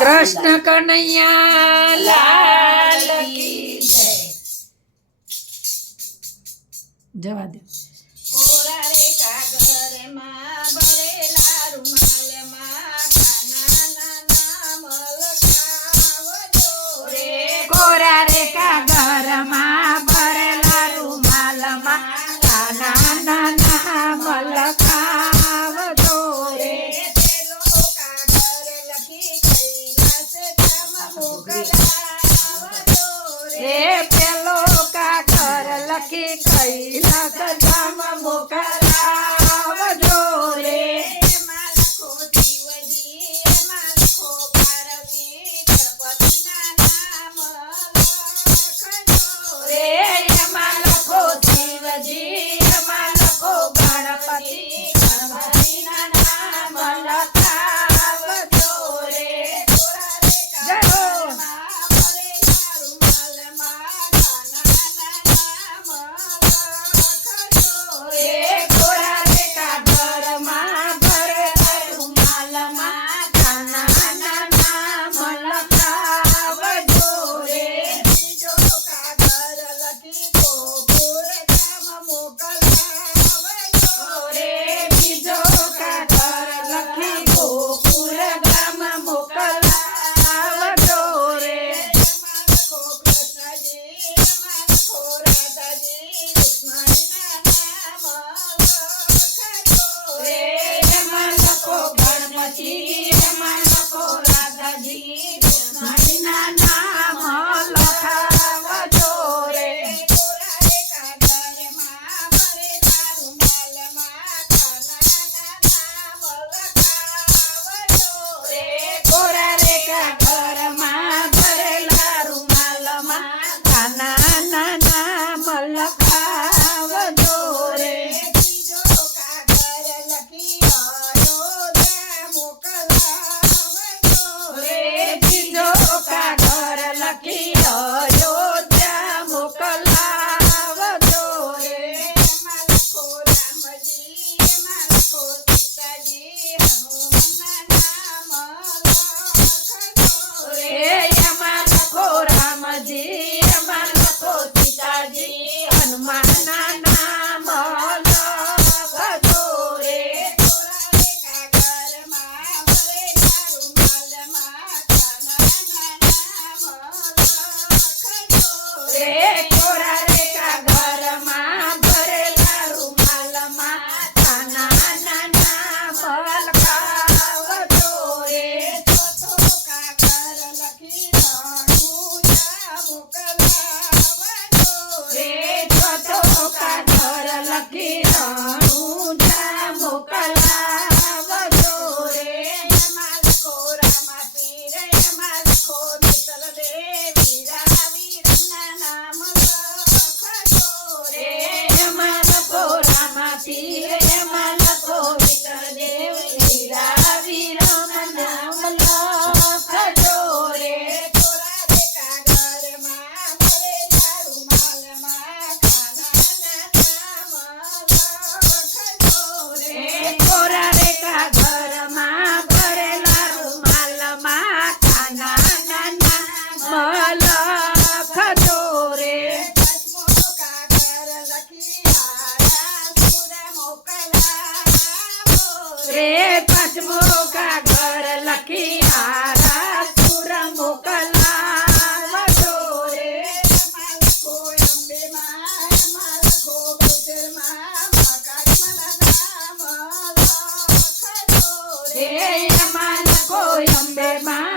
કૃષ્ણ કનૈયા લાલ કી જય. જવા દે. કોરા રે કાગરમાં ભરેલા રૂમાલમાં કાના નાના મલકાવજો રે. કોરા રે કાગરમાં ભરેલા રૂમાલમાં નાના નાના મલકાવજો રે. પેલો કાગર લખી કૈલાસ ધામ મોકલાવજો રે. એ પેલો કાગર લખી કૈલાસ ધામ મોકલાવજો રે. એમાં લખો શિવજી, એમાં લખો પાર્વતી, ગણપતિના નામ લખજો રે એમાં લખો શિવજી, એમાં લખો ગણપતિ, ગણપતિના નામ લખાવજો રે. જય હો. રે કોરા રે કાગરમાં ભરેલા રૂમાલમાં કાના નામ લખાવજો રે. બીજો કાગર લખી ગોકુળ ધામ મોકલાવજો રે બીજો કાગર લખી ગોકુળ ગામ મોકલાવજો રે. એમાં લખો કૃષ્ણજી, એમાં લખો રાધાજી, રૂક્ષ્મણીના નામ લખજો રે એમાં લખો ગણપતિ, એમાં લખો રાધાજી, કૃષ્ણના નામ લખાવજો રે. કોરા રે કાગરમાં ભરેલા રૂમાલમાં કાનાના નામ લખાવજો રે કોરા રે કાગરમાં ભરેલા રૂમાલમાં કાનાના નામ લખાવજો રે. બીજો કાગર લખી અયોધ્યા મોકલાવજો રે બીજો કાગર લખી અયોધ્યા મોકલાવજો રે. એમાં લખો રામજી, એમાં લખો સીતાજી, હનુમાનના નામ લખજો રે એમાં લખો રામજી, એમાં લખો સીતાજી, હનુમાનના નામ લખજો રે. કોરા રે કાગરમાં ભરેલા રૂમાલમાં કાનાના નામ લખજો રે કોરા રે કાગરમાં ભરેલા રૂમાલમાં કાનાના નામ લખાવજો રે. ચોથો કાગર લખી રણુજા મોકલાવજો રે ચોથો કાગર લખી રણુજા મોકલાવજો રે. એમાં લખો રામાપીર, એમાં લખો મિત્તલ દેવી, રાવીરના નામ લખજો રે એમાં લખો રામાપીર, એમાં લખો વિઠ્ઠલદેવ, વીરાવીરમ નામ લખજો રે. કોરા રે કાગરમાં ભરેલા રૂમાલમાં કાનાના નામ લખજો રે કોરા રે કાગરમાં ભરેલા રૂમાલમાં કાનાના નામ લખજો રે. દસમો કાગર લખી હારાસુર મોકલાવો રે પાંચમો કાગર લખી હારાસુર મોકલાવજો રે. એમાં લખો અંબેમાં, એમાં લખો બહુચરમાં, મહાકાળીમાના નામ લખજો રે એમાં લખો અંબેમાં,